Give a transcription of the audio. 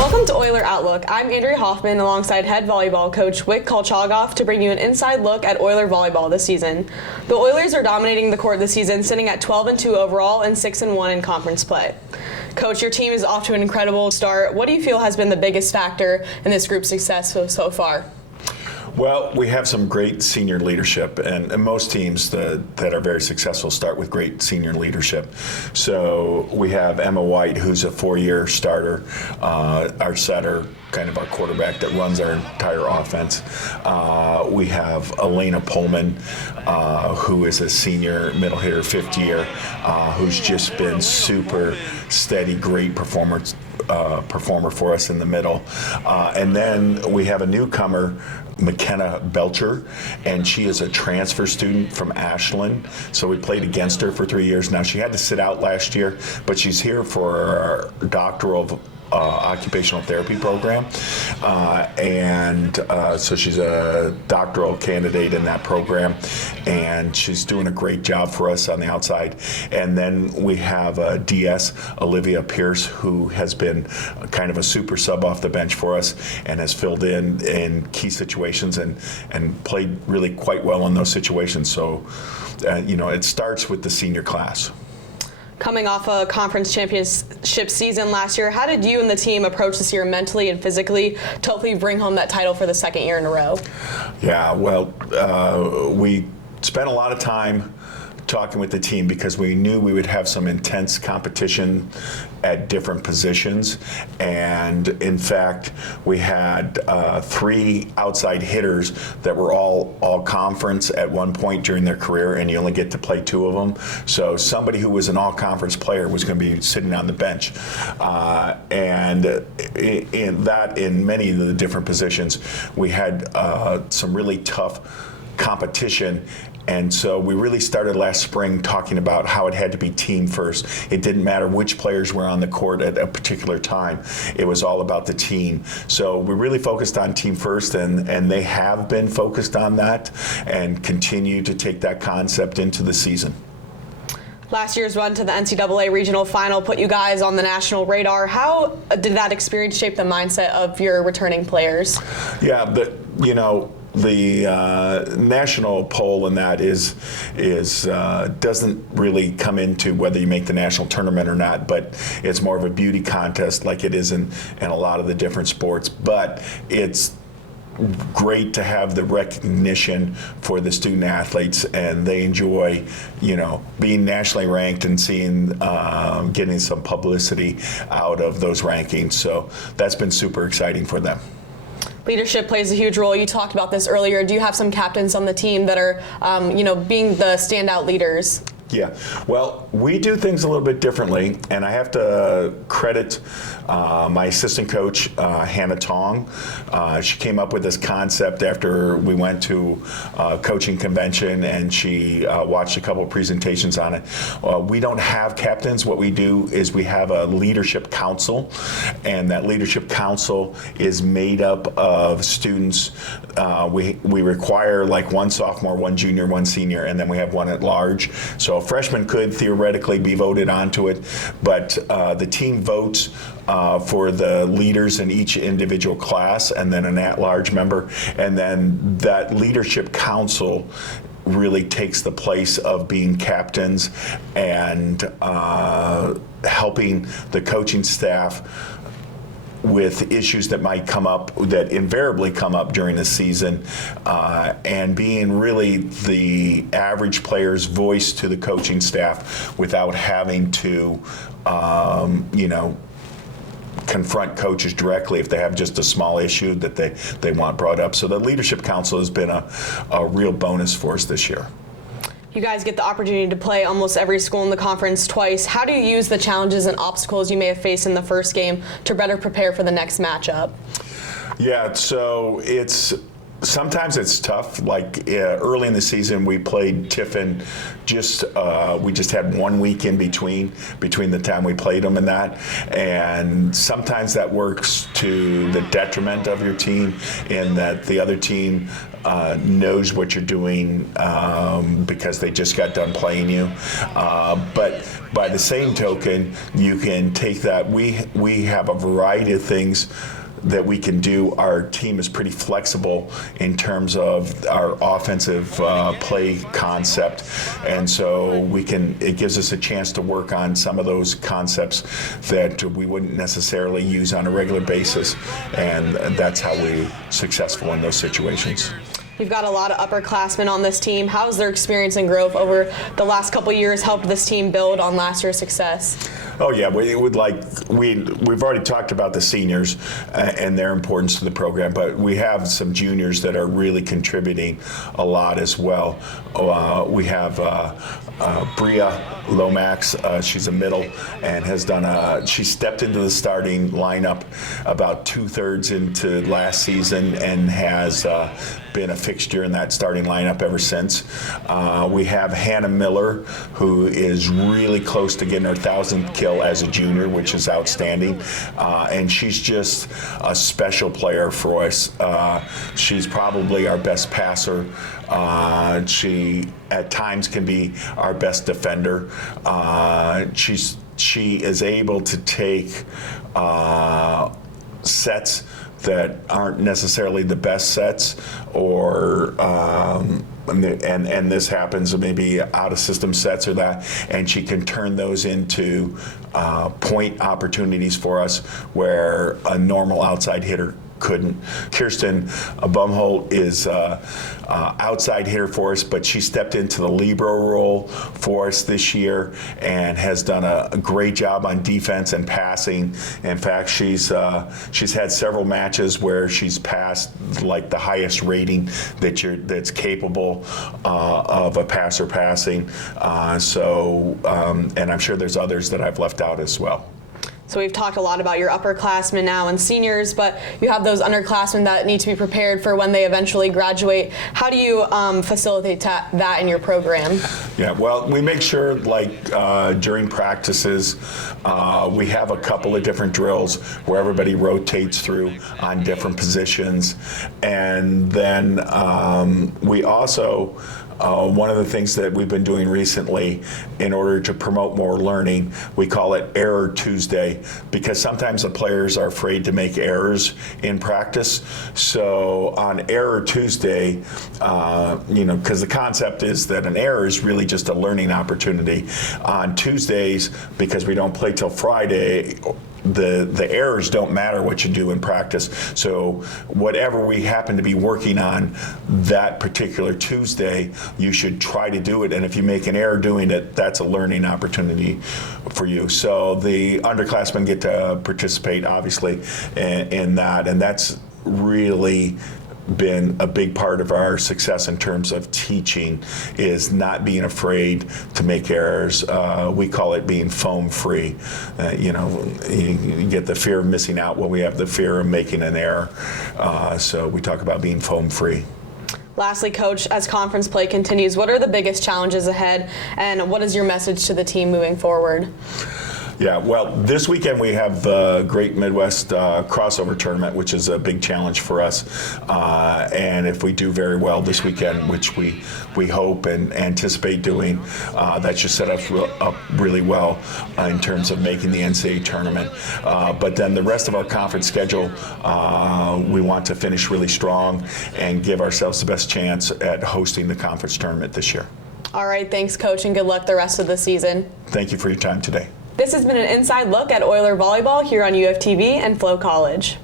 Welcome to Oiler Outlook. I'm Andrea Hoffman alongside head volleyball coach Wick Colchagoff to bring you an inside look at Oiler volleyball this season. The Oilers are dominating the court this season, sitting at 12-2 overall and 6-1 in conference play. Coach, your team is off to an incredible start. What do you feel has been the biggest factor in this group's success so far? Well, we have some great senior leadership, and most teams that are very successful start with great senior leadership. So we have Emma White, who's a 4-year starter, our setter, kind of our quarterback that runs our entire offense. We have Elena Pullman, who is a senior middle hitter, 5th year, who's just been super steady, great performer for us in the middle. And then we have a newcomer, McKenna Belcher, and she is a transfer student from Ashland. So we played against her for 3 years. Now, she had to sit out last year, but she's here for our doctoral occupational therapy program, so she's a doctoral candidate in that program, and she's doing a great job for us on the outside. And then we have DS Olivia Pierce, who has been kind of a super sub off the bench for us and has filled in key situations and played really quite well in those situations. So it starts with the senior class. Coming off a conference championship season last year, how did you and the team approach this year mentally and physically to hopefully bring home that title for the 2nd year in a row? Yeah, well, we spent a lot of time talking with the team because we knew we would have some intense competition at different positions. And in fact, we had 3 outside hitters that were all conference at one point during their career, and you only get to play 2 of them. So somebody who was an all-conference player was going to be sitting on the bench. And in many of the different positions, we had some really tough competition. And so we really started last spring talking about how it had to be team first. It didn't matter which players were on the court at a particular time. It was all about the team. So we really focused on team first, and they have been focused on that and continue to take that concept into the season. Last year's run to the NCAA regional final put you guys on the national radar. How did that experience shape the mindset of your returning players? Yeah, the national poll in that is doesn't really come into whether you make the national tournament or not, but it's more of a beauty contest like it is in a lot of the different sports. But it's great to have the recognition for the student athletes, and they enjoy, being nationally ranked and seeing getting some publicity out of those rankings. So that's been super exciting for them. Leadership plays a huge role. You talked about this earlier. Do you have some captains on the team that are, being the standout leaders? Yeah, well, we do things a little bit differently, and I have to credit my assistant coach, Hannah Tong. She came up with this concept after we went to a coaching convention, and she watched a couple of presentations on it. We don't have captains. What we do is we have a leadership council, and that leadership council is made up of students. We require like 1 sophomore, 1 junior, 1 senior, and then we have 1 at large. So a freshman could theoretically be voted onto it, but the team votes for the leaders in each individual class, and then an at-large member, and then that leadership council really takes the place of being captains and helping the coaching staff with issues that might come up, that invariably come up during the season, and being really the average player's voice to the coaching staff without having to, confront coaches directly if they have just a small issue that they want brought up. So the Leadership Council has been a real bonus for us this year. You guys get the opportunity to play almost every school in the conference twice. How do you use the challenges and obstacles you may have faced in the first game to better prepare for the next matchup? Yeah, so Sometimes it's tough. Like early in the season, we played Tiffin. We just had 1 week in between the time we played them and that. And sometimes that works to the detriment of your team, in that the other team knows what you're doing because they just got done playing you. But by the same token, you can take that. We have a variety of things that we can do. Our team is pretty flexible in terms of our offensive play concept, and so it gives us a chance to work on some of those concepts that we wouldn't necessarily use on a regular basis, and that's how we're successful in those situations. You've got a lot of upperclassmen on this team. How has their experience and growth over the last couple years helped this team build on last year's success? Oh yeah, we've already talked about the seniors and their importance to the program, but we have some juniors that are really contributing a lot as well. We have Bria Lomax. She's a middle and has done she stepped into the starting lineup about 2/3 into last season and has been a fixture in that starting lineup ever since. We have Hannah Miller, who is really close to getting her 1,000th kill as a junior, which is outstanding. And she's just a special player for us. She's probably our best passer. She at times can be our best defender. She is able to take sets that aren't necessarily the best sets, or and this happens, maybe out of system sets or that, and she can turn those into point opportunities for us where a normal outside hitter couldn't. Kirsten Bumholt is outside hitter for us, but she stepped into the libero role for us this year and has done a great job on defense and passing. In fact, she's had several matches where she's passed like the highest rating that's capable of a passer passing. And I'm sure there's others that I've left out as well. So we've talked a lot about your upperclassmen now and seniors, but you have those underclassmen that need to be prepared for when they eventually graduate. How do you facilitate that in your program? Yeah, well, we make sure, like during practices, we have a couple of different drills where everybody rotates through on different positions. And then we also, one of the things that we've been doing recently in order to promote more learning, we call it Error Tuesday, because sometimes the players are afraid to make errors in practice. So on Error Tuesday, because the concept is that an error is really just a learning opportunity. On Tuesdays, because we don't play till Friday, the errors don't matter what you do in practice. So whatever we happen to be working on that particular Tuesday, you should try to do it. And if you make an error doing it, that's a learning opportunity for you. So the underclassmen get to participate, obviously, in that. And that's really been a big part of our success in terms of teaching, is not being afraid to make errors. We call it being foam free. You get the fear of missing out when we have the fear of making an error. So we talk about being foam free. Lastly, Coach, as conference play continues, what are the biggest challenges ahead, and what is your message to the team moving forward? Yeah, well, this weekend we have the Great Midwest Crossover Tournament, which is a big challenge for us. And if we do very well this weekend, which we hope and anticipate doing, that should set us up really well in terms of making the NCAA tournament. But then the rest of our conference schedule, we want to finish really strong and give ourselves the best chance at hosting the conference tournament this year. All right, thanks, Coach, and good luck the rest of the season. Thank you for your time today. This has been an inside look at Oiler volleyball here on UFTV and Flow College.